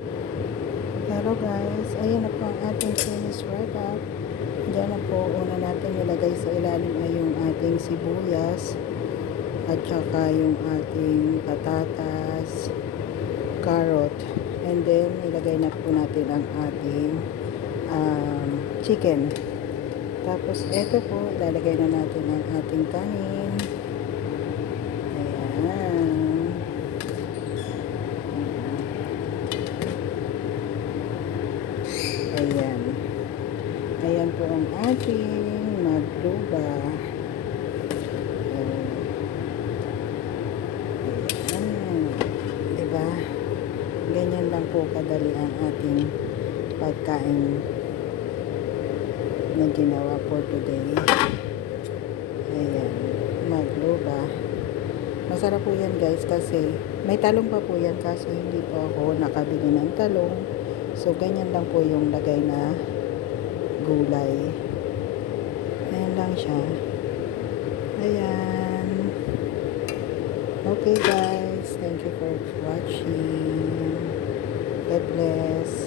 Hello guys, ayan na po ang ating finished workout. Diyan na po, una natin nilagay sa ilalim ay yung ating sibuyas at saka yung ating patatas, carrot, and then ilagay na po natin ang ating chicken. Tapos eto po, ilalagay na natin ang ating kanin. Ayan. Ayan. Ayan po ang ating magluba. Ayan. Diba? Ganyan lang po kadali ang ating pagkain na ginawa for today. Ayan. Magluba. Masarap po yan guys kasi may talong pa po yan kaso hindi po ako nakabili ng talong. So, ganyan lang po yung lagay na gulay. Ayan lang siya. Ayan. Okay guys. Thank you for watching. God bless.